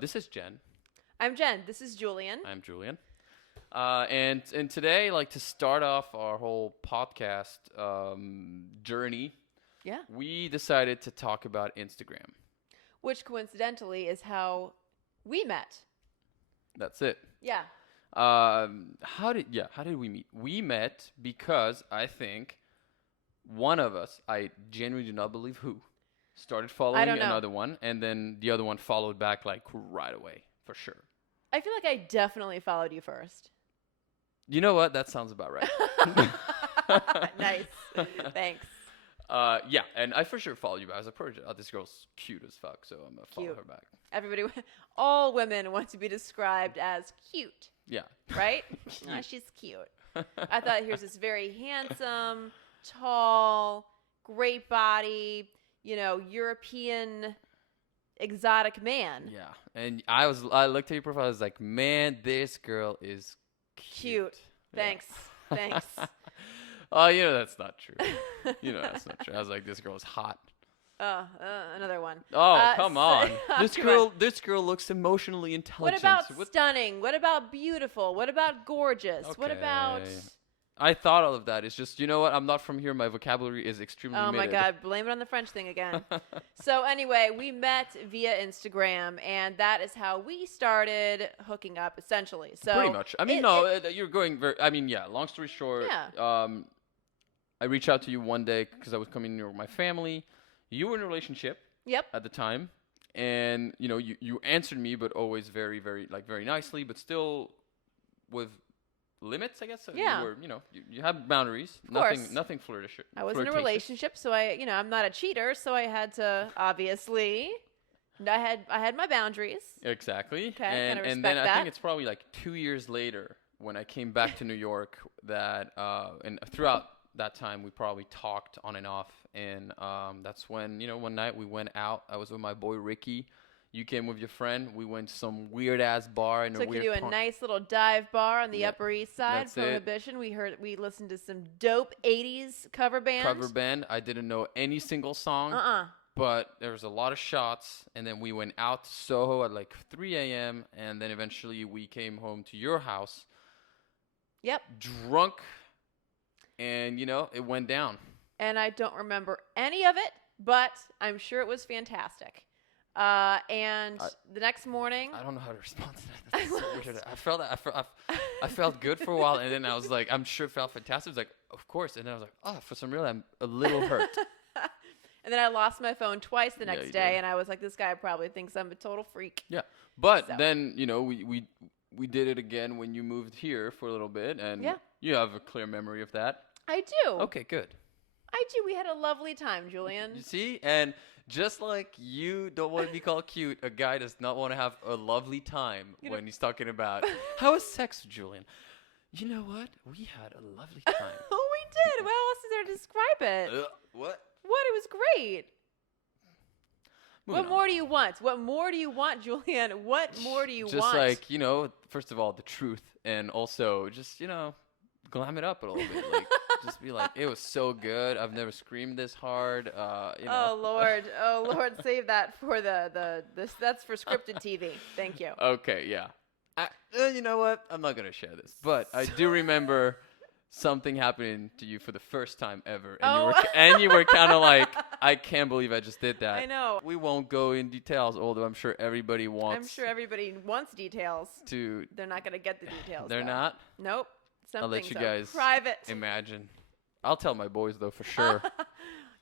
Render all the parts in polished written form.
This is Jen. I'm Jen. This is Julian. I'm Julian. And today, like to start off our whole podcast journey, Yeah. we decided to talk about Instagram. Which coincidentally is how we met. That's it. Yeah. How did we meet? We met because I think one of us, I genuinely do not believe who, started following another one, and then the other one followed back like right away for sure. I feel like I definitely followed you first. You know what? That sounds about right. Nice. Thanks. Yeah, and I for sure followed you back. I was like, oh, this girl's cute as fuck, so I'm gonna follow her back. Everybody, all women want to be described as cute. Yeah. Right? She's cute. I thought here's this very handsome, tall, great body, European exotic man. Yeah, and I looked at your profile. I was like, man, this girl is cute. Thanks. Yeah. Thanks. Oh, that's not true. That's not true. I was like, this girl is hot. Another one. Oh, come on. Come This girl looks emotionally intelligent. What about stunning? What about beautiful? What about gorgeous? Okay. What about... I thought all of that. It's just, you know what? I'm not from here. My vocabulary is extremely limited. Oh, my God. Blame it on the French thing again. So, anyway, we met via Instagram, and that is how we started hooking up, essentially. So pretty much. I mean, you're going very... I mean, yeah, long story short, I reached out to you one day because I was coming near my family. You were in a relationship at the time, and, you answered me, but always very, very, very nicely, but still with... limits, I guess. So yeah. You have boundaries. Nothing flirtish. I was in a relationship, so I'm not a cheater, so I had to obviously. I had my boundaries. Exactly. Okay, and then I think it's probably like 2 years later when I came back to New York that and throughout that time we probably talked on and off, and that's when one night we went out. I was with my boy Ricky. You came with your friend. We went to some weird-ass bar in a weird... Took you to a nice little dive bar on the Upper East Side, Prohibition. We listened to some dope 80s cover band. I didn't know any single song. But there was a lot of shots, and then we went out to Soho at like 3 a.m., and then eventually we came home to your house. Yep. Drunk, and, it went down. And I don't remember any of it, but I'm sure it was fantastic. And the next morning, I don't know how to respond to that. That's so weird. I felt good for a while, and then I was like, I'm sure it felt fantastic. I was like, of course. And then I was like, oh, for some reason, I'm a little hurt. And then I lost my phone twice the next day, and I was like, this guy probably thinks I'm a total freak. Yeah, but then we did it again when you moved here for a little bit, and you have a clear memory of that. I do. Okay, good. I do. We had a lovely time, Julian. You see, and just like you don't want to be called cute, a guy does not want to have a lovely time when he's talking about, how was sex, Julian? You know what? We had a lovely time. Oh, we did. What else is there to describe it? What? What? It was great. What more do you want? What more do you want, Julian? What more do you want? Just like, first of all, the truth, and also just, glam it up a little bit. Like, just be like, it was so good. I've never screamed this hard. Oh Lord, save that for this. That's for scripted TV. Thank you. Okay, yeah. You know what? I'm not gonna share this, but I do remember something happening to you for the first time ever, and you were kind of like, I can't believe I just did that. I know. We won't go in details, although I'm sure everybody wants. I'm sure everybody wants details. They're not gonna get the details. They're not. Nope. I'll let you guys private. Imagine. I'll tell my boys though for sure.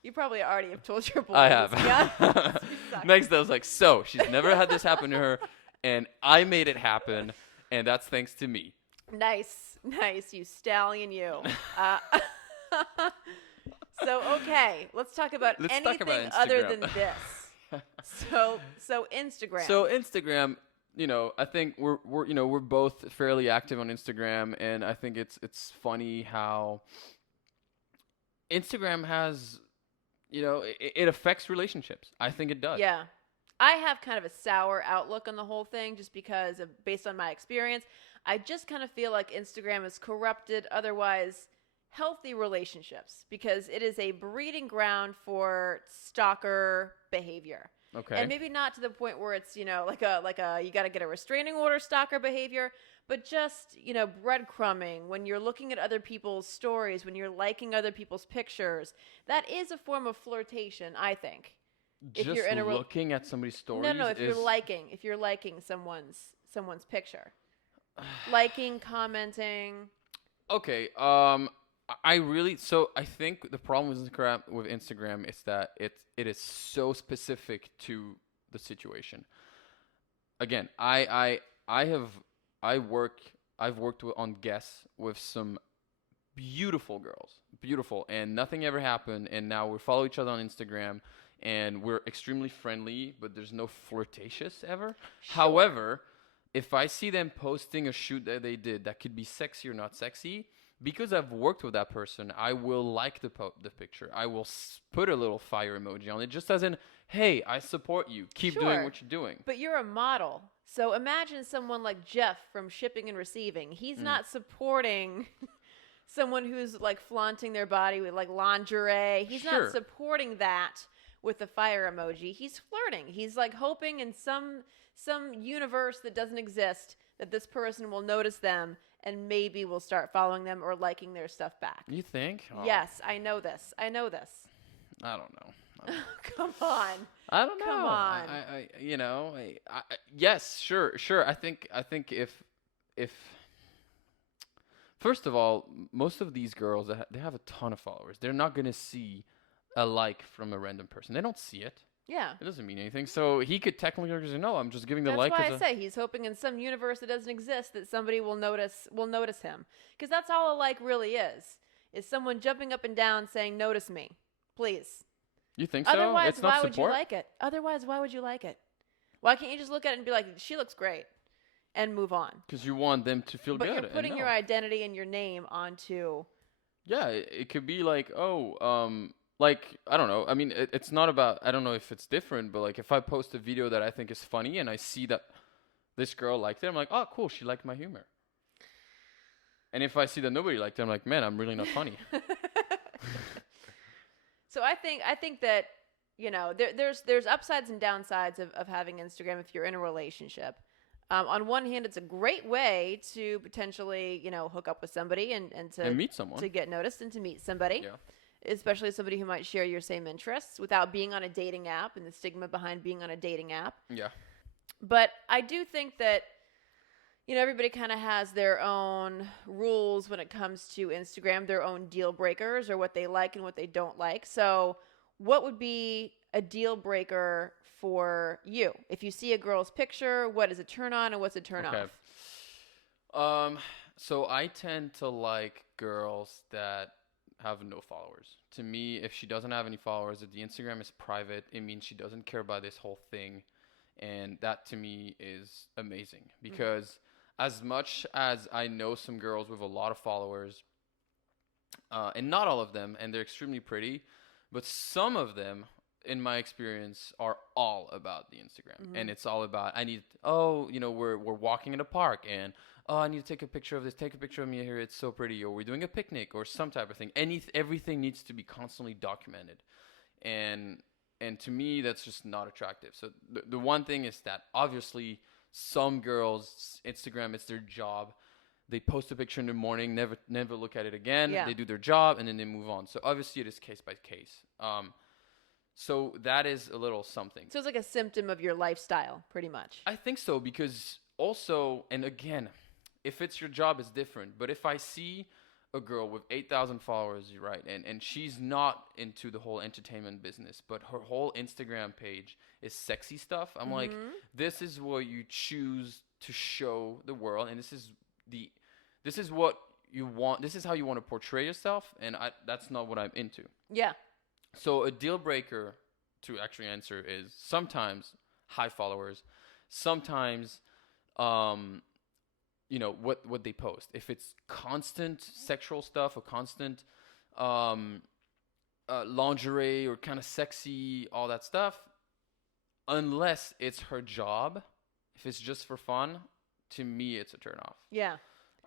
You probably already have told your boys. I have. Yeah. Next, I was like, so she's never had this happen to her, and I made it happen, and that's thanks to me. Nice, you stallion, you. So okay, let's talk about anything other than this. So Instagram. So Instagram. I think we're both fairly active on Instagram, and I think it's funny how Instagram has, it affects relationships. I think it does. Yeah. I have kind of a sour outlook on the whole thing just because based on my experience. I just kind of feel like Instagram has corrupted otherwise healthy relationships because it is a breeding ground for stalker behavior. Okay. And maybe not to the point where it's, like a you got to get a restraining order stalker behavior, but just, breadcrumbing when you're looking at other people's stories, when you're liking other people's pictures. That is a form of flirtation, I think. Just if you're in looking at somebody's stories? No, if you're liking someone's picture. Liking, commenting. Okay. I think the problem with Instagram is that it is so specific to the situation. Again, I've worked on guests with some beautiful girls, and nothing ever happened, and now we follow each other on Instagram, and we're extremely friendly, but there's no flirtatious ever. Sure. However, if I see them posting a shoot that they did that could be sexy or not sexy, because I've worked with that person, I will like the picture. I will put a little fire emoji on it, just as in, hey, I support you. Keep doing what you're doing. But you're a model. So imagine someone like Jeff from Shipping and Receiving. He's not supporting someone who's like flaunting their body with like lingerie. He's not supporting that with the fire emoji. He's flirting. He's like hoping in some universe that doesn't exist that this person will notice them and maybe will start following them or liking their stuff back. You think? Oh. Yes, I know this. I don't know. Come on. I don't know. Come on. Yes, sure. I think if first of all, most of these girls they have a ton of followers. They're not gonna see a like from a random person. They don't see it. Yeah. It doesn't mean anything. So he could technically say, no, I'm just giving the like. That's why I say he's hoping in some universe that doesn't exist that somebody will notice him. Because that's all a like really is someone jumping up and down saying, notice me, please. You think so? Otherwise, it's not why support? Would you like it? Otherwise, why would you like it? Why can't you just look at it and be like, she looks great, and move on? Because you want them to feel good. But you're putting your identity and your name onto... Yeah, it could be like, like, I don't know. I mean, it's not about, I don't know if it's different, but like if I post a video that I think is funny and I see that this girl liked it, I'm like, oh, cool, she liked my humor. And if I see that nobody liked it, I'm like, man, I'm really not funny. So I think that, there's upsides and downsides of having Instagram if you're in a relationship. On one hand, it's a great way to potentially, hook up with somebody and to meet someone, to get noticed and to meet somebody. Yeah. Especially somebody who might share your same interests without being on a dating app and the stigma behind being on a dating app. Yeah. But I do think that, everybody kind of has their own rules when it comes to Instagram, their own deal breakers or what they like and what they don't like. So what would be a deal breaker for you? If you see a girl's picture, what is a turn on and what's a turn off? So I tend to like girls that have no followers. To me, if she doesn't have any followers, if the Instagram is private, it means she doesn't care about this whole thing. And that to me is amazing because as much as I know some girls with a lot of followers, and not all of them, and they're extremely pretty, but some of them, in my experience, are all about the Instagram. And it's all about, we're walking in a park and I need to take a picture of this. Take a picture of me here. It's so pretty. Or we're doing a picnic or some type of thing. Everything needs to be constantly documented. And to me, that's just not attractive. So the one thing is that obviously some girls, Instagram, it's their job. They post a picture in the morning, never look at it again. Yeah. They do their job and then they move on. So obviously it is case by case. So that is a little something. So it's like a symptom of your lifestyle, pretty much. I think so because also, and again, if it's your job, it's different. But if I see a girl with 8,000 followers, you're right, and she's not into the whole entertainment business, but her whole Instagram page is sexy stuff, I'm like, this is what you choose to show the world, and this is what you want. This is how you want to portray yourself, and that's not what I'm into. Yeah. So a deal breaker, to actually answer, is sometimes high followers, sometimes what they post. If it's constant sexual stuff or constant lingerie or kind of sexy, all that stuff, unless it's her job, if it's just for fun, to me it's a turnoff. Yeah.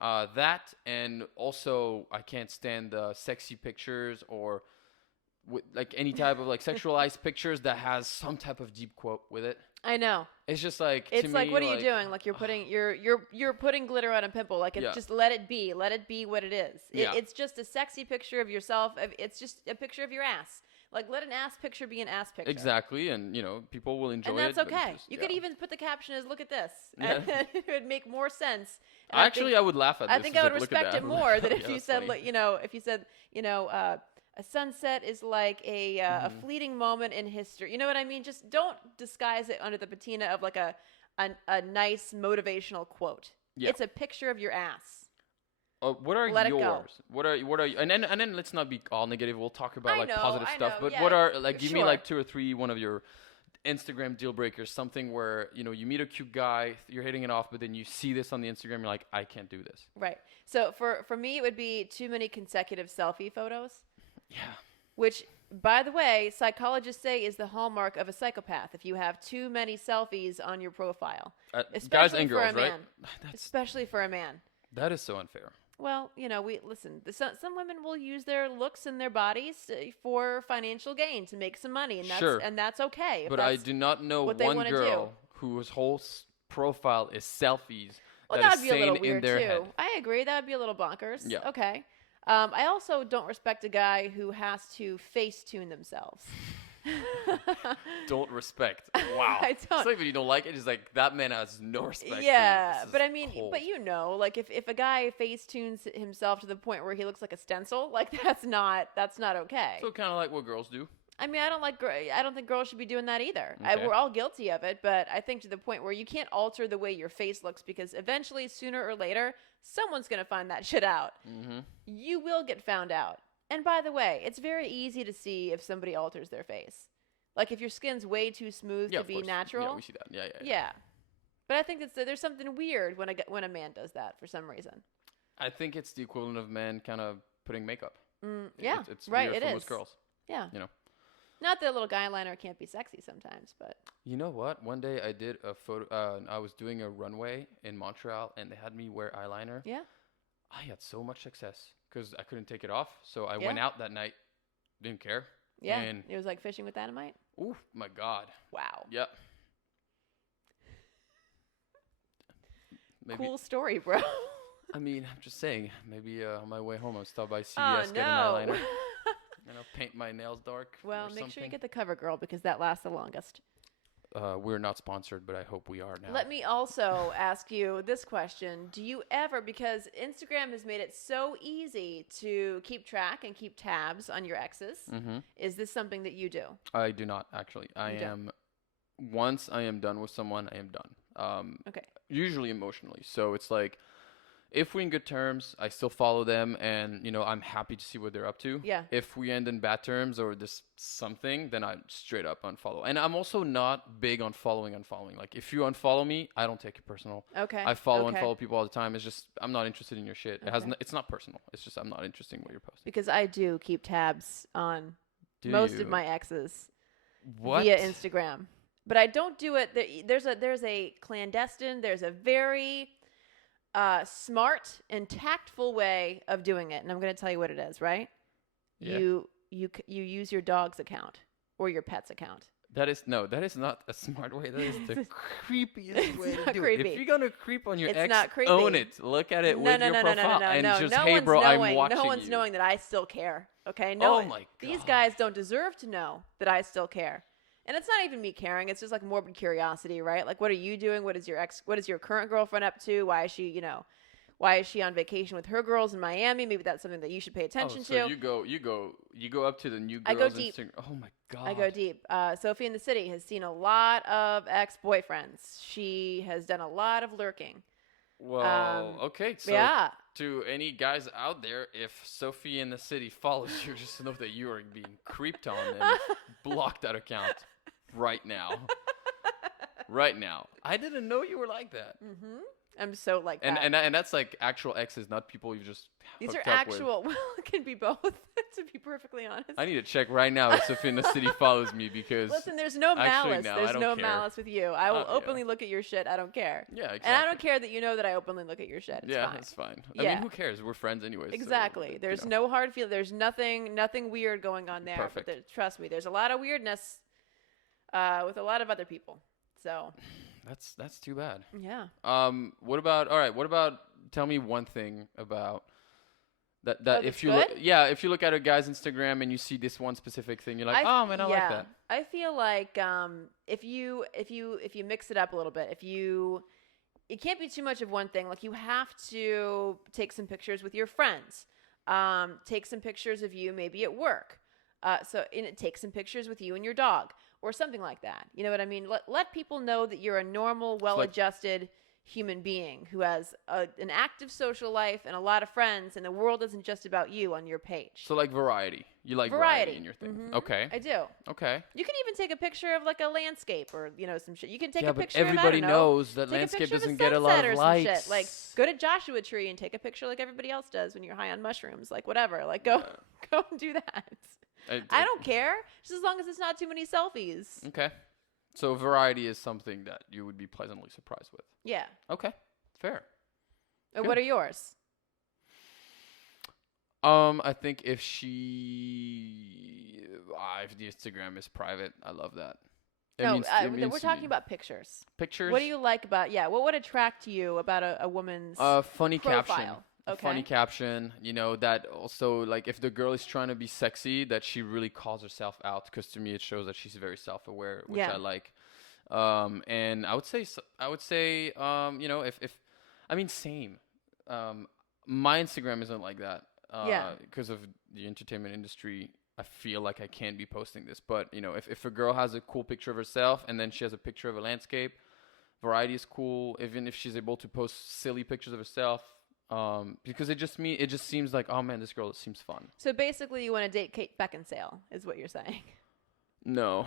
That, and also I can't stand the sexy pictures or with like any type of like sexualized pictures that has some type of deep quote with it. I know. It's just like it's to like me, what are you doing? Like you're putting you're putting glitter on a pimple. Like it's just let it be what it is. It's just a sexy picture of yourself. It's just a picture of your ass. Like let an ass picture be an ass picture. Exactly, and people will enjoy it. And that's okay. You could even put the caption as "Look at this," and it would make more sense. And I would laugh at this. I think I would respect it more than if you said, a sunset is like a fleeting moment in history. You know what I mean? Just don't disguise it under the patina of like a nice motivational quote. Yeah. It's a picture of your ass. What are Let yours? It go. What are you? And then let's not be all negative. We'll talk about positive stuff. But yeah, what are give me like 2 or 3 one of your Instagram deal breakers, something where you meet a cute guy, you're hitting it off, but then you see this on the Instagram, you're like, I can't do this. Right. So for me, it would be too many consecutive selfie photos. Yeah. Which, by the way, psychologists say is the hallmark of a psychopath. If you have too many selfies on your profile, guys and girls, right? Especially for a man. That is so unfair. Well, we listen. Some women will use their looks and their bodies for financial gain to make some money, and that's okay. But I do not know one girl whose whole profile is selfies. Well, that would be a little weird too. Head. I agree. That would be a little bonkers. Yeah. Okay. I also don't respect a guy who has to Facetune themselves. Don't respect. Wow. I don't. It's like when you don't like it, it's like that man has no respect. Yeah, but I mean, cold. Like if a guy Facetunes himself to the point where he looks like a stencil, like that's not okay. So kind of like what girls do. I mean, I don't think girls should be doing that either. Okay. We're all guilty of it, but I think to the point where you can't alter the way your face looks because eventually, sooner or later, someone's going to find that shit out. Mm-hmm. You will get found out. And by the way, it's very easy to see if somebody alters their face. Like if your skin's way too smooth to be natural. Yeah, we see that. Yeah. But I think there's something weird when a man does that for some reason. I think it's the equivalent of men kind of putting makeup. Yeah, it's right. Weird it for is. Most girls. Yeah. Not that a little guy eyeliner can't be sexy sometimes, but. You know what? One day I did a photo. I was doing a runway in Montreal, and they had me wear eyeliner. Yeah. I had so much success because I couldn't take it off. So I went out that night, didn't care. Yeah. And it was like fishing with dynamite. Ooh, my God. Wow. Yep. Maybe. Cool story, bro. I mean, I'm just saying. Maybe on my way home, I'll stop by CVS, get an eyeliner. And I'll paint my nails dark. Well, make sure you get the CoverGirl because that lasts the longest. We're not sponsored, but I hope we are now. Let me also ask you this question. Do you ever, because Instagram has made it so easy to keep track and keep tabs on your exes, is this something that you do? I do not, actually. Once I am done with someone, I am done. Okay. Usually emotionally. So it's like, if we're in good terms, I still follow them, and I'm happy to see what they're up to. Yeah. If we end in bad terms or there's something, then I straight up unfollow. And I'm also not big on unfollowing. Like if you unfollow me, I don't take it personal. Okay. I unfollow people all the time. It's just I'm not interested in your shit. Okay. It's not personal. It's just I'm not interested in what you're posting. Because I do keep tabs on most of my exes via Instagram, but I don't do it. There's a clandestine. There's a very smart and tactful way of doing it, and I'm going to tell you what it is. Right? Yeah. You use your dog's account or your pet's account. That is not a smart way. That is the creepiest way to do it. If you're gonna creep on your ex, own it. Look at it with your profile and just, hey, bro, I'm watching you. No one's knowing that I still care. Okay? Oh my God. These guys don't deserve to know that I still care. And it's not even me caring. It's just like morbid curiosity, right? Like, what are you doing? What is your current girlfriend up to? Why is she on vacation with her girls in Miami? Maybe that's something that you should pay attention to. So you go up to the new girls. I go deep. Oh my God. I go deep. Sophie in the City has seen a lot of ex-boyfriends. She has done a lot of lurking. Well, okay. So yeah. To any guys out there, if Sophie in the City follows you, just know that you are being creeped on and block that account right now. Right now. I didn't know you were like that. Mm-hmm. I'm so like and that. And that's like actual exes, not people you just These are hooked up actual. Well, it can be both. To be perfectly honest. I need to check right now if Sophia in the city follows me because. Listen, there's no malice. No, there's no malice with you. I will openly look at your shit. I don't care. Yeah, exactly. And I don't care that you know that I openly look at your shit. It's fine. It's fine. I mean, who cares? We're friends anyways. Exactly. So, there's no hard feel. There's nothing weird going on there. Perfect. But trust me, there's a lot of weirdness with a lot of other people. So. That's too bad. Yeah. What about tell me one thing about that if you look at a guy's Instagram and you see this one specific thing, you're like, oh man, I like that. I feel like if you mix it up a little bit, it can't be too much of one thing. Like you have to take some pictures with your friends, take some pictures of you maybe at work, take some pictures with you and your dog or something like that. You know what I mean? Let people know that you're a normal, well-adjusted human being who has an active social life and a lot of friends, and the world isn't just about you on your page. So like variety. You like variety in your thing. Mm-hmm. Okay. I do. Okay. You can even take a picture of like a landscape or some shit. You can take a picture but everybody of, knows that landscape doesn't get a lot of likes. Shit. Like go to Joshua Tree and take a picture like everybody else does when you're high on mushrooms. Like whatever. Like go and do that. I don't care. Just as long as it's not too many selfies. Okay. So variety is something that you would be pleasantly surprised with. Yeah. Okay. Fair. What are yours? I think if the Instagram is private, I love that. We're talking about pictures. Pictures? What do you like about, what would attract you about a woman's funny profile? Caption. Okay. Funny caption, that also, like, if the girl is trying to be sexy, that she really calls herself out, because to me it shows that she's very self-aware, which I like. And I would say, same. My Instagram isn't like that. Because of the entertainment industry, I feel like I can't be posting this. But, if a girl has a cool picture of herself and then she has a picture of a landscape, variety is cool, even if she's able to post silly pictures of herself. Because it just seems like, oh man, this girl seems fun. So basically, you want to date Kate Beckinsale, is what you're saying? No,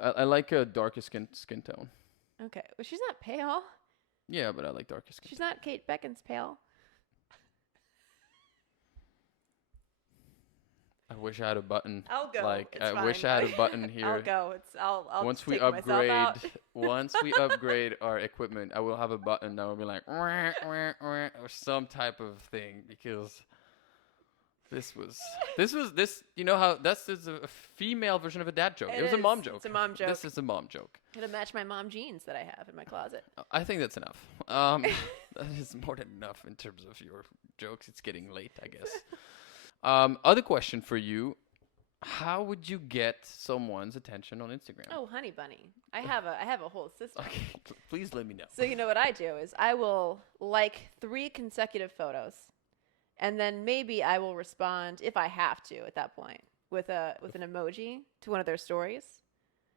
I like a darker skin tone. Okay, well, she's not pale. Yeah, but I like darker skin. She's not Kate Beckinsale pale. I wish I had a button. I'll go. Like it's I fine. wish I had a button here. I'll go. I'll once we take myself out. Once we upgrade our equipment, I will have a button that will be like or some type of thing, because this you know how this is a female version of a dad joke. It was a mom joke. It's a mom joke. This is a mom joke. It'll match my mom jeans that I have in my closet. I think that's enough. That is more than enough in terms of your jokes. It's getting late, I guess. Other question for you. How would you get someone's attention on Instagram? Oh, honey bunny. I have a whole system. Okay, please let me know. So you know what I do is I will like 3 consecutive photos, and then maybe I will respond if I have to at that point with an emoji to one of their stories.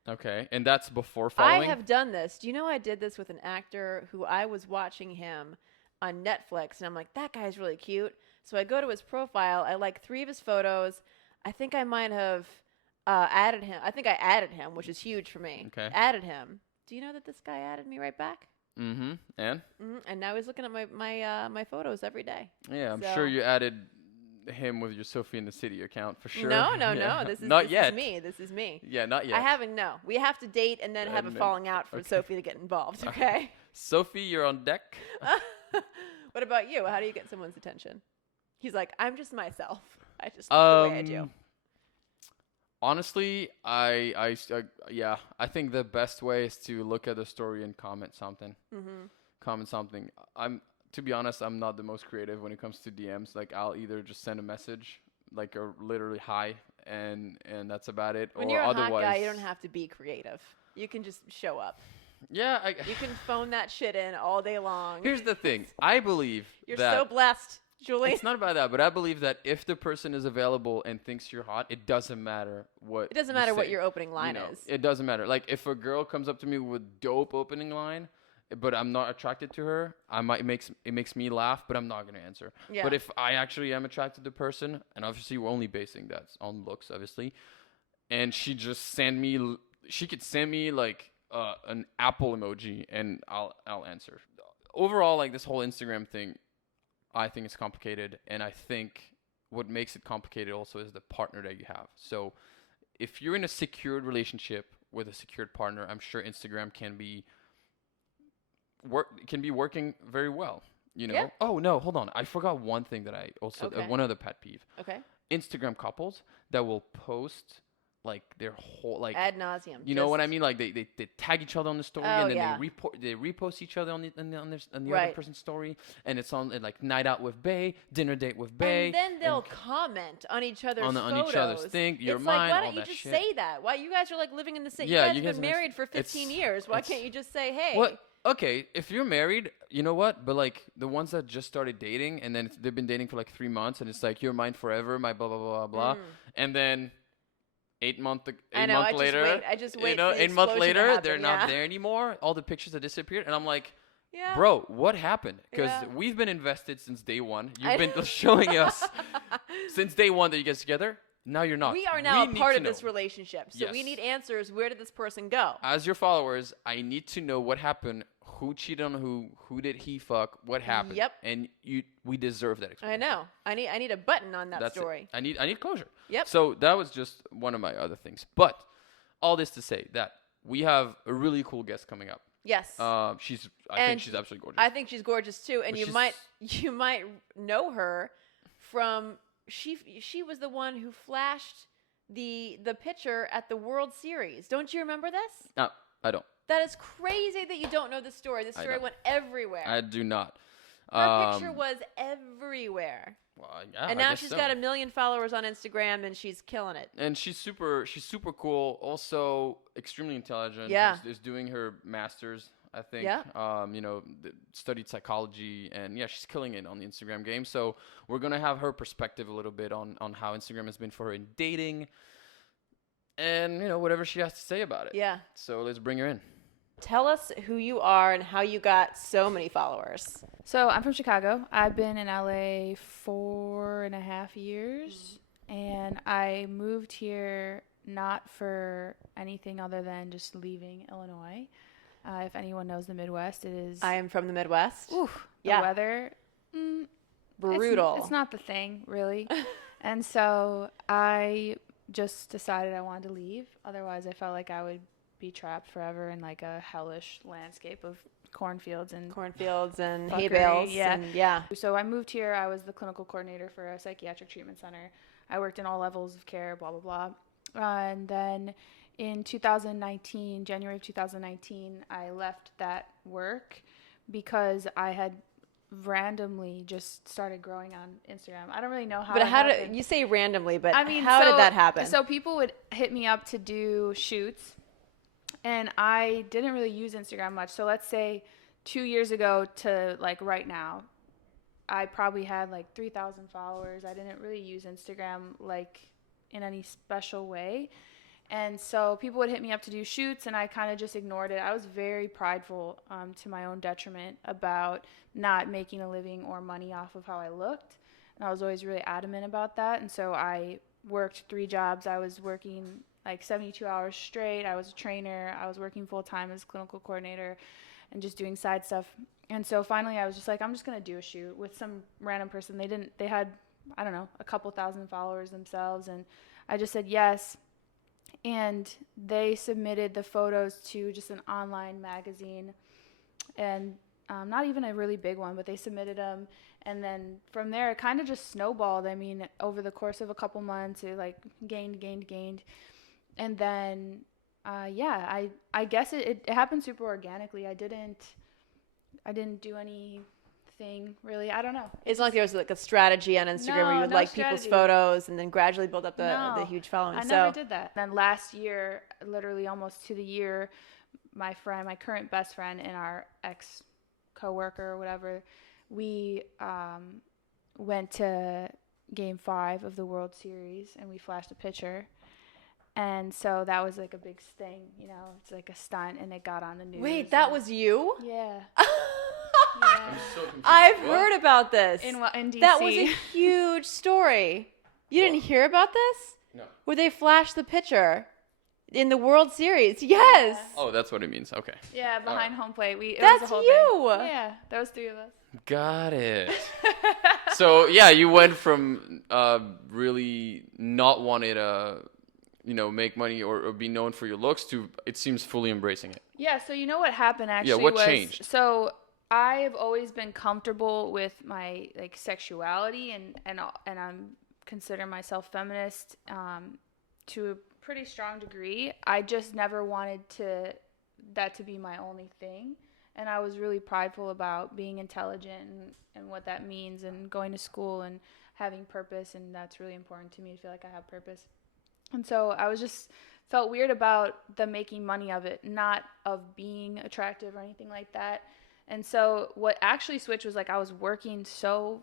Okay, and that's before following? I have done this. Do you know I did this with an actor who I was watching him on Netflix, and I'm like, that guy's really cute. So I go to his profile. I like 3 of his photos. I think I might have added him. I think I added him, which is huge for me. Okay. Added him. Do you know that this guy added me right back? Mm-hmm. And? Mm-hmm. And now he's looking at my photos every day. Yeah, I'm sure you added him with your Sophie in the City account for sure. No. This is not yet. This is me. Yeah, not yet. I haven't. No, we have to date and then have a falling out for Sophie to get involved. Okay. Sophie, you're on deck. What about you? How do you get someone's attention? He's like, I'm just myself. I just love the way I do. Honestly, I think the best way is to look at the story and comment something. Mm-hmm. Comment something. To be honest, I'm not the most creative when it comes to DMs. Like, I'll either just send a message, like a literally hi, and that's about it. When you're a hot guy, you don't have to be creative. You can just show up. Yeah, you can phone that shit in all day long. Here's the thing. I believe you're so blessed, Julie. It's not about that, but I believe that if the person is available and thinks you're hot, it doesn't matter what. It doesn't matter what your opening line is. It doesn't matter. Like, if a girl comes up to me with dope opening line, but I'm not attracted to her, it makes me laugh, but I'm not gonna answer. Yeah. But if I actually am attracted to the person, and obviously we're only basing that on looks, obviously, and she could send me like an apple emoji, and I'll answer. overall, like this whole Instagram thing, I think it's complicated, and I think what makes it complicated also is the partner that you have. So if you're in a secured relationship with a secured partner, I'm sure Instagram can be working very well. You know? Yeah. Oh no, hold on. I forgot one thing that I also one other pet peeve. Okay. Instagram couples that will post like their whole like ad nauseum. You know what I mean? Like they tag each other on the story, and then they repost each other on the other person's story, and it's on like night out with Bae, dinner date with Bae, and then they'll comment on each other's photos. On each other's thing. Your it's mind, like, why don't all you just shit. say that? Why you guys are like living in the same? Yeah, you guys have been married for 15 years. Why can't you just say, hey? What? Okay, if you're married, you know what? But like the ones that just started dating and then they've been dating for like 3 months and it's like you're mine forever, my blah blah blah blah, and then 8 months later, I just wait. You know, 8 months later, they're not there anymore. All the pictures have disappeared, and I'm like, bro, what happened? Because we've been invested since day one. You've been showing us since day one that you guys together. Now you're not. We are now a part of this relationship, so we need answers. Where did this person go? As your followers, I need to know what happened. Who cheated on who did he fuck, what happened. Yep. And we deserve that explanation. I know. I need a button on that story. I need closure. Yep. So that was just one of my other things. But all this to say that we have a really cool guest coming up. Yes. I think she's absolutely gorgeous. I think she's gorgeous too. And you might know her from she was the one who flashed the picture at the World Series. Don't you remember this? No, I don't. That is crazy that you don't know this story. This story went everywhere. I do not. Her picture was everywhere. Well, yeah, and now she's got 1 million followers on Instagram, and she's killing it. And she's super cool. Also, extremely intelligent. Yeah, is doing her master's, I think. Yeah. Studied psychology, and she's killing it on the Instagram game. So we're gonna have her perspective a little bit on how Instagram has been for her in dating, and whatever she has to say about it. Yeah. So let's bring her in. Tell us who you are and how you got so many followers. So I'm from Chicago. I've been in LA 4.5 years, and I moved here not for anything other than just leaving Illinois. If anyone knows the Midwest, it is. I am from the Midwest. Oof, the weather. Brutal. It's not the thing, really. And so I just decided I wanted to leave. Otherwise, I felt like I would be trapped forever in like a hellish landscape of cornfields and hay bales. Yeah. So I moved here. I was the clinical coordinator for a psychiatric treatment center. I worked in all levels of care, blah, blah, blah. And then in January of 2019, I left that work because I had randomly just started growing on Instagram. I don't really know how. But how did you say randomly? But I mean, how did that happen? So people would hit me up to do shoots, and I didn't really use Instagram much. So let's say 2 years ago to like right now, I probably had like 3,000 followers. I didn't really use Instagram like in any special way. And so people would hit me up to do shoots, and I kind of just ignored it. I was very prideful to my own detriment about not making a living or money off of how I looked. And I was always really adamant about that. And so I worked 3 jobs. I was working like 72 hours straight. I was a trainer. I was working full-time as clinical coordinator and just doing side stuff. And so finally I was just like, I'm just going to do a shoot with some random person. They had, I don't know, a couple thousand followers themselves. And I just said yes. And they submitted the photos to just an online magazine, and not even a really big one, but they submitted them. And then from there, it kind of just snowballed. I mean, over the course of a couple months, it like gained. And then, I guess it happened super organically. I didn't do anything really. I don't know. It's not like there was like a strategy on Instagram where you would like people's photos and then gradually build up the huge following. I never did that. Then last year, literally almost to the year, my current best friend and our ex coworker or whatever, we went to Game 5 of the World Series, and we flashed a picture. And so that was like a big thing, it's like a stunt, and it got on the news. Wait, that was you? Yeah. I'm so confused. I've heard about this. In DC. That was a huge story. You didn't hear about this? No. Where they flashed the picture. In the World Series, yes. Oh, that's what it means. Okay. Yeah, behind home plate. That's you. Thing. Yeah, those 3 of us. Got it. So yeah, you went from really not wanting to, make money or be known for your looks to, it seems, fully embracing it. Yeah. So you know what happened actually? Yeah. What changed? So I have always been comfortable with my like sexuality and I'm consider myself feminist to a pretty strong degree. I just never wanted that to be my only thing. And I was really prideful about being intelligent and what that means and going to school and having purpose. And that's really important to me to feel like I have purpose. And so I was just felt weird about the making money of it, not of being attractive or anything like that. And so what actually switched was like I was working so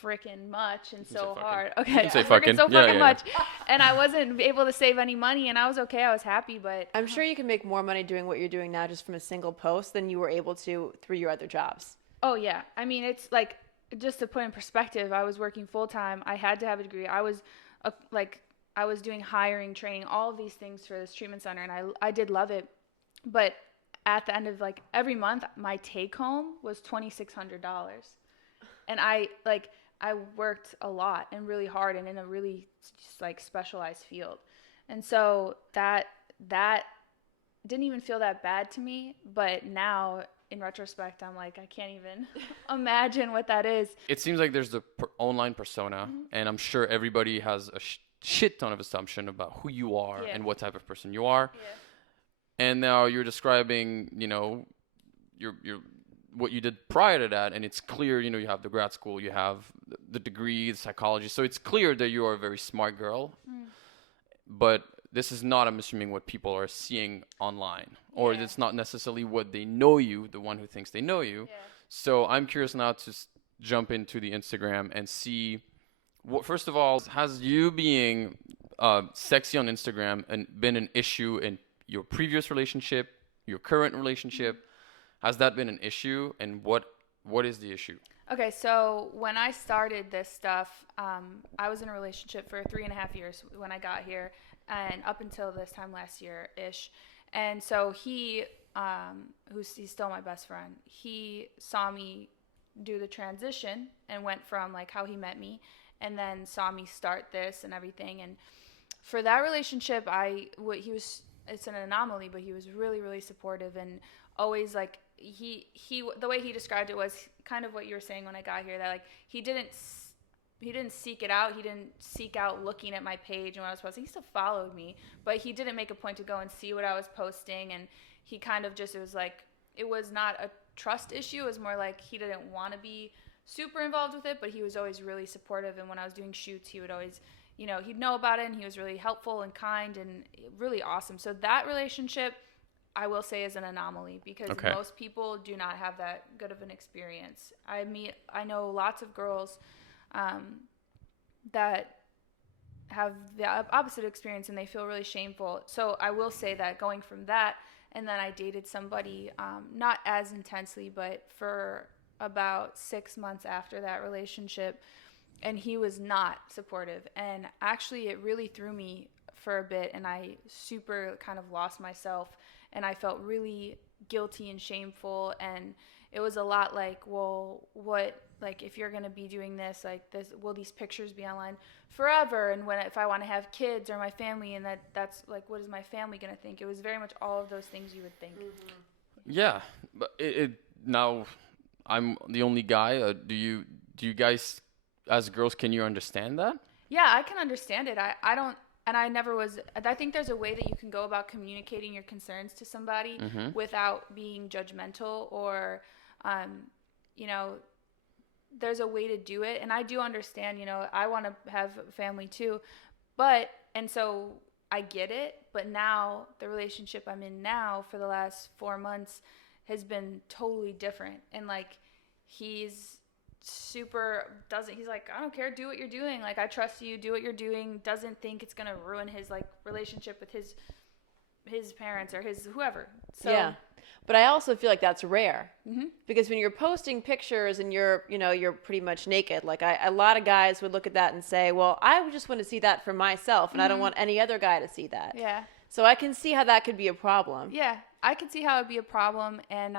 freaking much and so hard. Okay, you can say I was working so fucking much, yeah. And I wasn't able to save any money, and I was okay. I was happy, but I'm sure you can make more money doing what you're doing now just from a single post than you were able to through your other jobs. Oh yeah, I mean it's like just to put in perspective, I was working full time. I had to have a degree. I was I was doing hiring, training, all of these things for this treatment center, and I did love it, but at the end of like every month, my take home was $2,600, and I worked a lot and really hard and in a really just like specialized field. And so that didn't even feel that bad to me. But now in retrospect, I'm like, I can't even imagine what that is. It seems like there's the online persona, and I'm sure everybody has a shit ton of assumption about who you are and what type of person you are. Yeah. And now you're describing, your what you did prior to that, and it's clear, you have the grad school, you have the degree, the psychology, so it's clear that you are a very smart girl. But this is not, I'm assuming, what people are seeing online, or it's not necessarily what they know you, the one who thinks they know you. So I'm curious now to jump into the Instagram and see what, first of all, has you being sexy on Instagram and been an issue in your previous relationship, your current relationship? Has that been an issue, and what is the issue? Okay, so when I started this stuff, I was in a relationship for 3.5 years when I got here, and up until this time last year-ish. And so he's still my best friend, he saw me do the transition and went from like how he met me, and then saw me start this and everything. And for that relationship, it's an anomaly, but he was really, really supportive and always like, he the way he described it was kind of what you were saying when I got here, that like he didn't seek it out. He didn't seek out looking at my page and what I was posting. He still followed me, but he didn't make a point to go and see what I was posting. And he kind of just, it was not a trust issue. It was more like he didn't want to be super involved with it, but he was always really supportive. And when I was doing shoots, he would always, he'd know about it, and he was really helpful and kind and really awesome. So that relationship, I will say, is an anomaly, because most people do not have that good of an experience. I know lots of girls that have the opposite experience, and they feel really shameful. So I will say that going from that, and then I dated somebody, not as intensely, but for about 6 months after that relationship, and he was not supportive. And actually it really threw me for a bit, and I super kind of lost myself, and I felt really guilty and shameful. And it was a lot like, well, what, like, if you're going to be doing this, like this, will these pictures be online forever? And if I want to have kids or my family, and that's like, what is my family going to think? It was very much all of those things you would think. Yeah. But now I'm the only guy. Do you guys as girls, can you understand that? Yeah, I can understand it. I don't. And I never was. I think there's a way that you can go about communicating your concerns to somebody without being judgmental, or, there's a way to do it. And I do understand, I want to have a family too. And so I get it. But now the relationship I'm in now for the last 4 months has been totally different. And like, he's like, I don't care, do what you're doing, like, I trust you, do what you're doing, doesn't think it's gonna ruin his like relationship with his parents or his whoever. So yeah, but I also feel like that's rare, because when you're posting pictures and you're pretty much naked, like a lot of guys would look at that and say, well, I just want to see that for myself, and I don't want any other guy to see that. Yeah. So I can see how that could be a problem. Yeah, I can see how it'd be a problem, and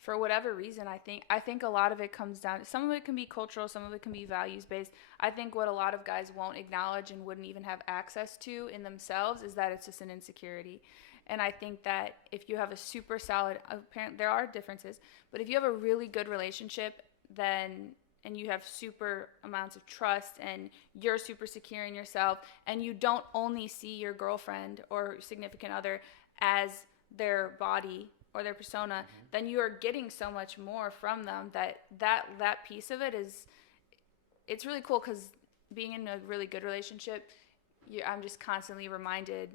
for whatever reason, I think a lot of it comes down. Some of it can be cultural, some of it can be values based. I think what a lot of guys won't acknowledge and wouldn't even have access to in themselves is that it's just an insecurity. And I think that if you have a super solid, apparently there are differences, but if you have a really good relationship, then and you have super amounts of trust and you're super secure in yourself and you don't only see your girlfriend or significant other as their body or their persona, then you are getting so much more from them that piece of it is, it's really cool because being in a really good relationship, I'm just constantly reminded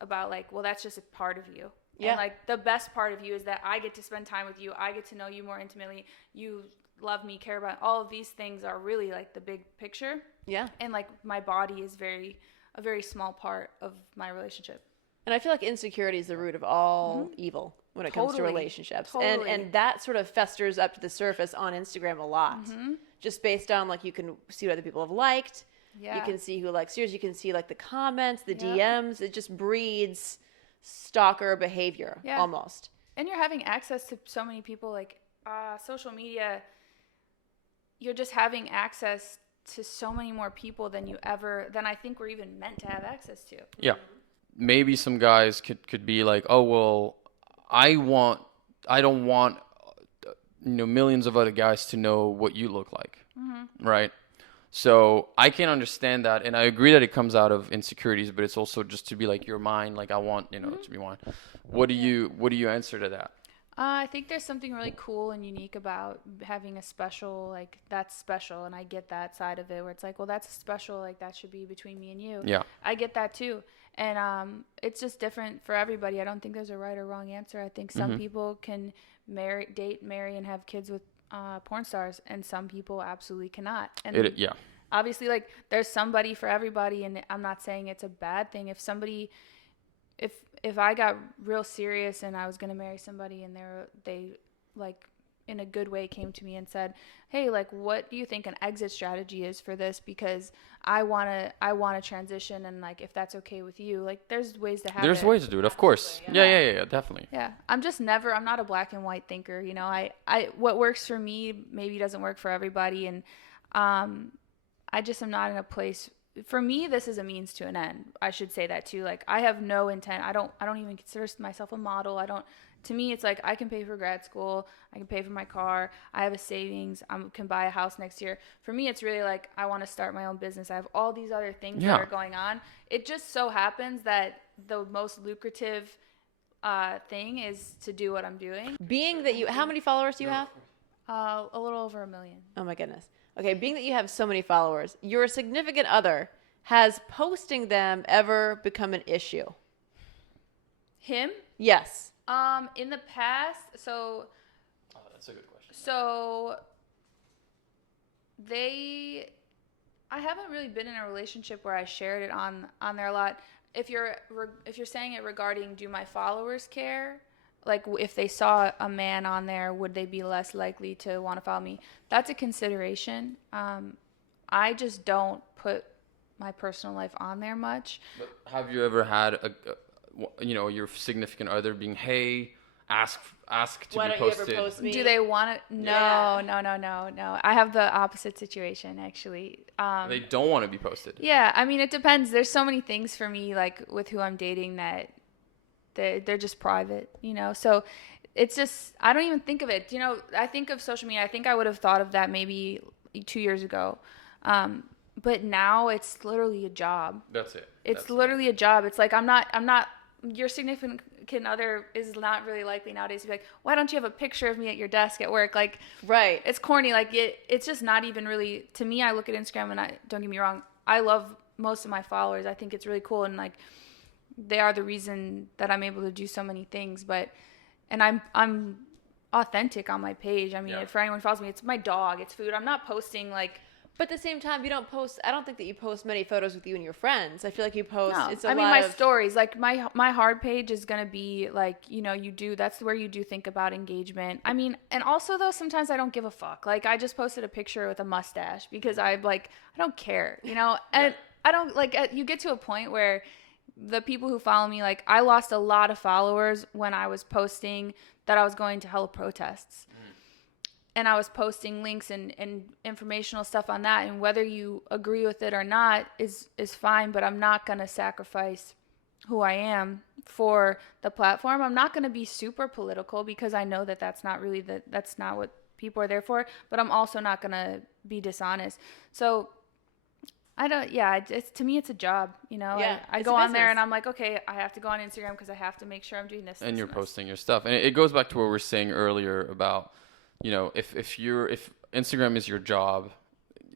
about like, well, that's just a part of you. Yeah. And like the best part of you is that I get to spend time with you. I get to know you more intimately. You love me, care about all of these things are really like the big picture. Yeah. And like my body is a very small part of my relationship. And I feel like insecurity is the root of all evil when it comes to relationships. Totally. And that sort of festers up to the surface on Instagram a lot. Just based on like you can see what other people have liked. Yeah. You can see who likes yours. You can see like the comments, the DMs. It just breeds stalker behavior almost. And you're having access to so many people like social media. You're just having access to so many more people than I think we're even meant to have access to. Yeah. Maybe some guys could be like, oh, well, I don't want, millions of other guys to know what you look like. Right. So I can understand that. And I agree that it comes out of insecurities, but it's also just to be like, you're mine. Like I want, to be mine. What do you answer to that? I think there's something really cool and unique about having a special, like, that's special. And I get that side of it where it's like, well, that's special. Like, that should be between me and you. Yeah. I get that too. And it's just different for everybody. I don't think there's a right or wrong answer. I think some people can date, marry, and have kids with porn stars. And some people absolutely cannot. And obviously, like, there's somebody for everybody. And I'm not saying it's a bad thing. If I got real serious and I was going to marry somebody and they like in a good way came to me and said, hey, like, what do you think an exit strategy is for this? Because I want to transition. And like, if that's okay with you, like there's ways to have There's ways to do it. Of course. Yeah, definitely. Yeah. I'm not a black and white thinker. What works for me maybe doesn't work for everybody. And I just am not in a place. For me, this is a means to an end. I should say that too. Like I have no intent. I don't even consider myself a model. To me, it's like I can pay for grad school. I can pay for my car. I have a savings. I can buy a house next year. For me, it's really like I want to start my own business. I have all these other things that are going on. It just so happens that the most lucrative thing is to do what I'm doing. Being that how many followers do you have? A little over 1 million. Oh my goodness. Okay, being that you have so many followers, your significant other, has posting them ever become an issue? Him? Yes. In the past, so... Oh, that's a good question. So, I haven't really been in a relationship where I shared it on there a lot. If you're saying it regarding do my followers care... Like, if they saw a man on there, would they be less likely to want to follow me? That's a consideration. I just don't put my personal life on there much. But have you ever had your significant other being, hey, ask to Why be don't posted? You ever post me? Do they want to? No. I have the opposite situation, actually. They don't want to be posted. Yeah, I mean, it depends. There's so many things for me, like with who I'm dating, that they're just private, so it's just, I don't even think of it. I think of social media. I think I would have thought of that maybe 2 years ago. But now it's literally a job. That's it. It's literally a job. It's like, I'm not, your significant other is not really likely nowadays to be like, why don't you have a picture of me at your desk at work? Like, right. It's corny. Like it's just not even really, to me, I look at Instagram and don't get me wrong, I love most of my followers. I think it's really cool. And like, they are the reason that I'm able to do so many things, and I'm authentic on my page. I mean, if for anyone who follows me, it's my dog, it's food. I'm not posting like. But at the same time, you don't post. I don't think that you post many photos with you and your friends. I feel like you post. No. It's my stories, like my hard page is gonna be like, you do. That's where you do think about engagement. I mean, and also though, sometimes I don't give a fuck. Like I just posted a picture with a mustache because I don't care. And I don't like. You get to a point where the people who follow me, like, I lost a lot of followers when I was posting that I was going to hella protests. And I was posting links and informational stuff on that. And whether you agree with it or not is fine, but I'm not going to sacrifice who I am for the platform. I'm not going to be super political because I know that that's not what people are there for, but I'm also not going to be dishonest. So to me, it's a job, you know. Yeah, I go on there and I'm like, okay, I have to go on Instagram because I have to make sure I'm doing this. And you're posting your stuff. And it goes back to what we were saying earlier about, you know, if Instagram is your job,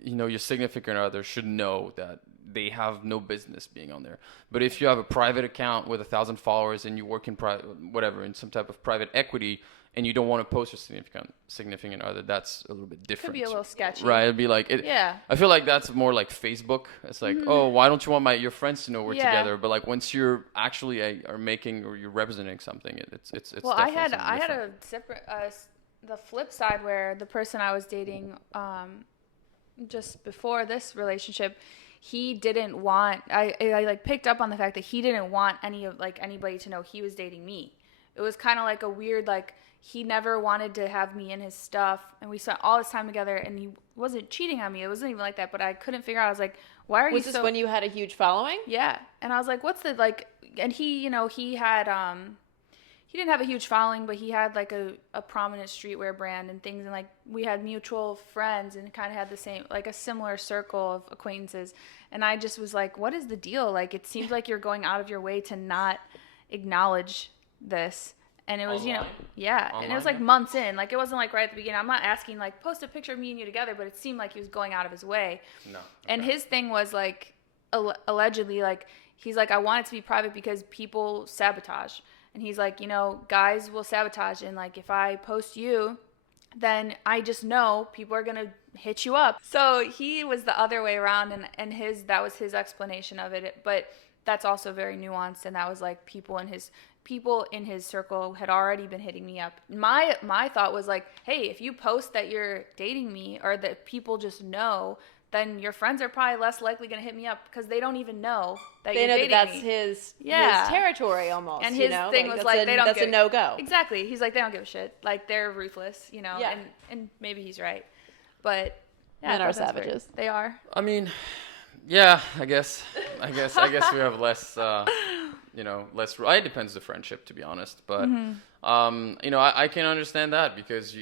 you know, your significant other should know that they have no business being on there. But if you have a private account with 1,000 followers and you work in in some type of private equity, and you don't want to post your significant other, that's a little bit different. Could be a little sketchy. Right. It'd be like, I feel like that's more like Facebook. It's like, oh, why don't you want your friends to know we're together? But like once you're actually are making or you're representing something, it's well, I had a separate, the flip side where the person I was dating just before this relationship, he didn't want, I like picked up on the fact that he didn't want anybody to know he was dating me. It was kind of like a weird, like, he never wanted to have me in his stuff, and we spent all this time together, and he wasn't cheating on me. It wasn't even like that, but I couldn't figure out. I was like, why are you so... Was this when you had a huge following? Yeah. And I was like, what's the, like... And he, you know, he had... He didn't have a huge following, but he had, like, a prominent streetwear brand and things, and, like, we had mutual friends and kind of had the same... Like, a similar circle of acquaintances. And I just was like, what is the deal? Like, it seems like you're going out of your way to not acknowledge this. And it was, online? You know, yeah. Online, and it was like months in. Like, it wasn't like right at the beginning. I'm not asking, like, post a picture of me and you together, but it seemed like he was going out of his way. No. Okay. And his thing was, like, allegedly, like, he's like, I want it to be private because people sabotage. And he's like, you know, guys will sabotage. And, like, if I post you, then I just know people are going to hit you up. So he was the other way around, and that was his explanation of it. But that's also very nuanced, and that was, like, people in his circle had already been hitting me up. My thought was like, hey, if you post that you're dating me or that people just know, then your friends are probably less likely going to hit me up because they don't even know that you're dating me. They know that that's his territory almost. And his thing was like, that's a no-go. Exactly. He's like, they don't give a shit. Like, they're ruthless, you know. Yeah. And maybe he's right. But men are savages. They are. I mean, yeah, I guess we have less... you know, it depends the friendship, to be honest. But, you know, I can understand that because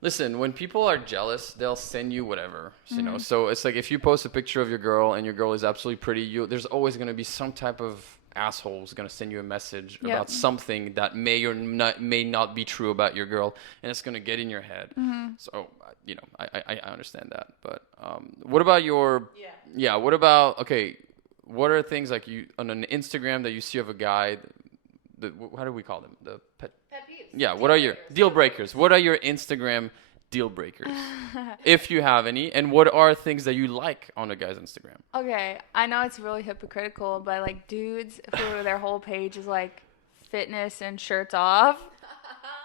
listen, when people are jealous, they'll send you whatever, you know. So it's like if you post a picture of your girl and your girl is absolutely pretty, there's always going to be some type of asshole who's going to send you a message about something that may or may not be true about your girl, and it's going to get in your head. So, you know, I understand that. But what about what are things like you on an Instagram that you see of a guy? How do we call them? The pet peeves. Yeah. What are your deal breakers? What are your Instagram deal breakers, if you have any? And what are things that you like on a guy's Instagram? Okay, I know it's really hypocritical, but like dudes who their whole page is like fitness and shirts off.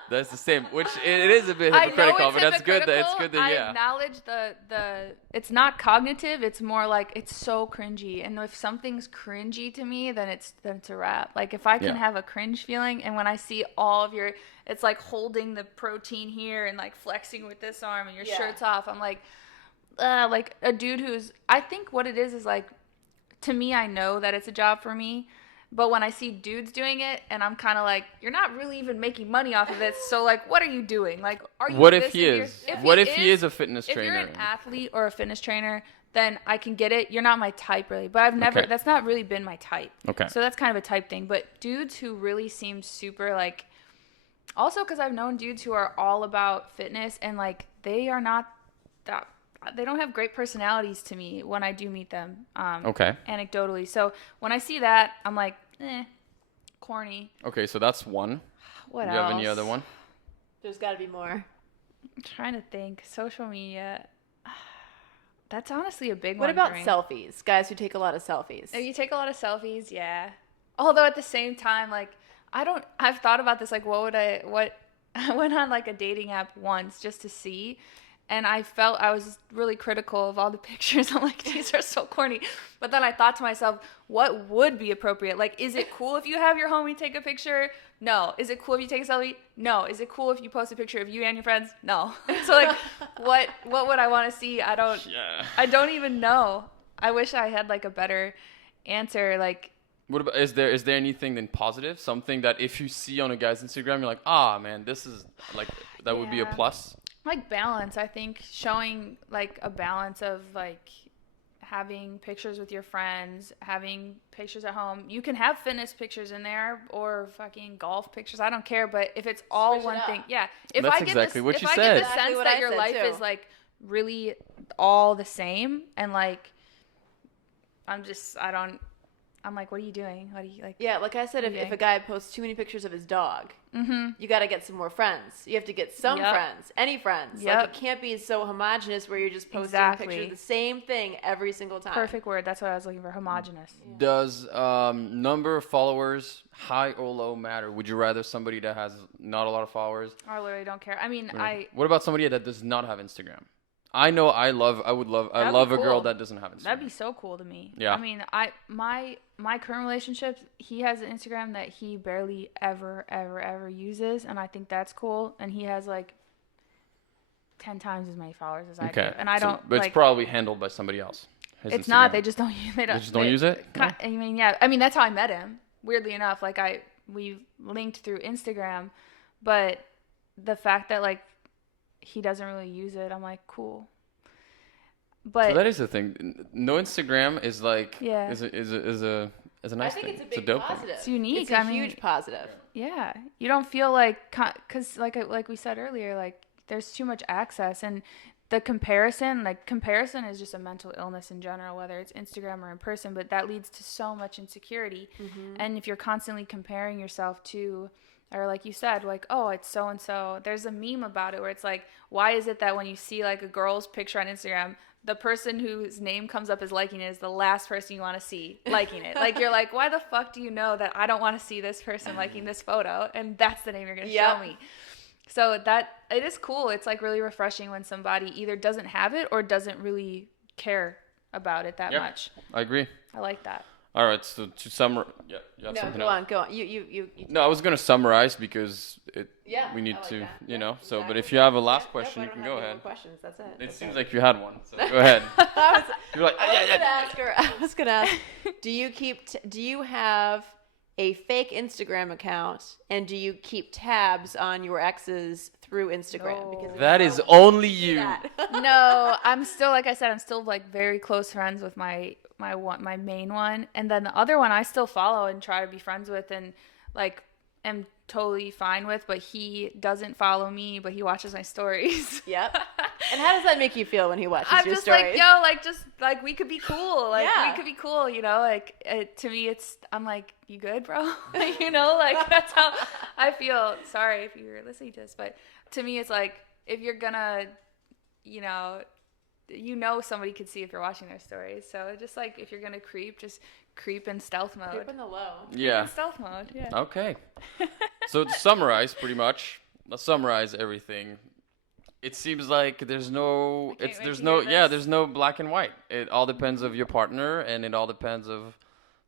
That's the same, which it is a bit hypocritical, but that's good. It's good that I acknowledge the it's not cognitive. It's more like it's so cringy, and if something's cringy to me, then it's a wrap. Like if I can have a cringe feeling, and when I see all of your, it's like holding the protein here and like flexing with this arm, and your shirt's off. I'm like a dude who's. I think what it is like, to me, I know that it's a job for me. But when I see dudes doing it, and I'm kind of like, you're not really even making money off of it. So, like, what are you doing? Like, are you? What if he is? What if he is a fitness trainer? If you're an athlete or a fitness trainer, then I can get it. You're not my type, really. But I've never. That's not really been my type. Okay. So that's kind of a type thing. But dudes who really seem super like, also because I've known dudes who are all about fitness, and like they are not that. They don't have great personalities to me when I do meet them. Anecdotally. So when I see that, I'm like, corny. Okay, so that's one. What else? Do you have any other one? There's got to be more. I'm trying to think. Social media. That's honestly a big one. What about selfies? Guys who take a lot of selfies. If you take a lot of selfies, yeah. Although at the same time, like, I've thought about this, like, I went on like a dating app once just to see. And I felt I was really critical of all the pictures. I'm like, these are so corny. But then I thought to myself, what would be appropriate? Like, is it cool if you have your homie take a picture? No. Is it cool if you take a selfie? No. Is it cool if you post a picture of you and your friends? No. So like, what would I want to see? I don't even know. I wish I had like a better answer. Like, what about, is there anything then positive? Something that if you see on a guy's Instagram, you're like, man, this is like, that would be a plus? Like balance, I think showing like a balance of like having pictures with your friends, having pictures at home. You can have fitness pictures in there or fucking golf pictures. I don't care, but if it's all Switch one thing, If I get the sense that your life is like really all the same, and like I'm like, what are you doing? What do you like? Yeah, like I said, if a guy posts too many pictures of his dog, you got to get some more friends. You have to get some friends, any friends. Like, it can't be so homogenous where you're just posting pictures of the same thing every single time. Perfect word. That's what I was looking for, homogenous. Yeah. Does number of followers, high or low, matter? Would you rather somebody that has not a lot of followers? I literally don't care. I mean, What about somebody that does not have Instagram? I know I love a girl that doesn't have Instagram. That'd be so cool to me. Yeah. I mean, my current relationship, he has an Instagram that he barely ever uses, and I think that's cool. And he has like 10 times as many followers as I do. And I don't. But it's probably handled by somebody else. It's Instagram. Not. They just don't use it. They just don't use it? No? I mean, yeah. I mean, that's how I met him. Weirdly enough, like we linked through Instagram, but the fact that like he doesn't really use it, I'm like, cool. But so that is the thing. No Instagram is like is a nice thing. I think it's a big positive. It's unique. It's a huge positive. Yeah, you don't feel like, because like we said earlier, like there's too much access, and the comparison is just a mental illness in general, whether it's Instagram or in person. But that leads to so much insecurity, and if you're constantly comparing yourself to, or like you said, like, oh, it's so and so. There's a meme about it where it's like, why is it that when you see like a girl's picture on Instagram, the person whose name comes up as liking it is the last person you want to see liking it? Like, you're like, why the fuck do you know that I don't want to see this person liking this photo? And that's the name you're going to show me. So that, it is cool. It's like really refreshing when somebody either doesn't have it or doesn't really care about it that much. I agree. I like that. All right, so to summarize, you have something else? Go on. You. No, I was going to summarize because we need to, So, but if you have a last question, you can go ahead. Questions, that's it. It seems like you had one, so go ahead. You're like, I was going to ask, do you have a fake Instagram account, and do you keep tabs on your exes through Instagram? No. Because that is only you. No, I'm still, like I said, I'm still like very close friends with my main one, and then the other one I still follow and try to be friends with, and like am totally fine with, but he doesn't follow me, but he watches my stories. Yep. And how does that make you feel when he watches your stories? I'm just like, we could be cool. Like, we could be cool, Like, to me, I'm like, you good, bro? Like, that's how I feel. Sorry if you're listening to this, but to me, it's like, if you're gonna, somebody could see if you're watching their stories. So just like, if you're gonna creep, just creep in stealth mode. Creep in the low. Yeah. In stealth mode. Yeah. Okay. So to summarize, pretty much, let's summarize everything. It seems like there's no black and white. It all depends of your partner, and it all depends of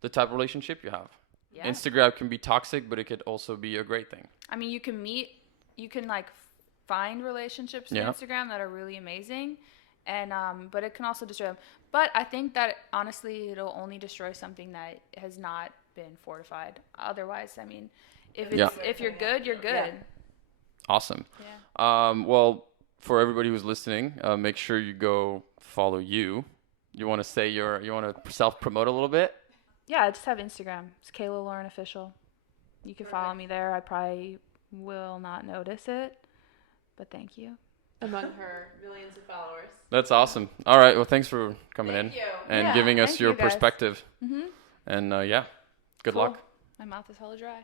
the type of relationship you have. Yeah. Instagram can be toxic, but it could also be a great thing. I mean, you can like find relationships on Instagram that are really amazing, and but it can also destroy them. But I think that honestly, it'll only destroy something that has not been fortified. Otherwise, I mean, if you're good, you're good. Yeah. Awesome. Yeah. Well, for everybody who's listening, make sure you go follow you. You want to you want to self-promote a little bit? Yeah, I just have Instagram. It's Kayla Lauren Official. You can follow me there. I probably will not notice it, but thank you. Among her millions of followers. That's awesome. All right. Well, thanks for coming in and giving us your guys. perspective. Mm-hmm. And good luck. My mouth is hella dry.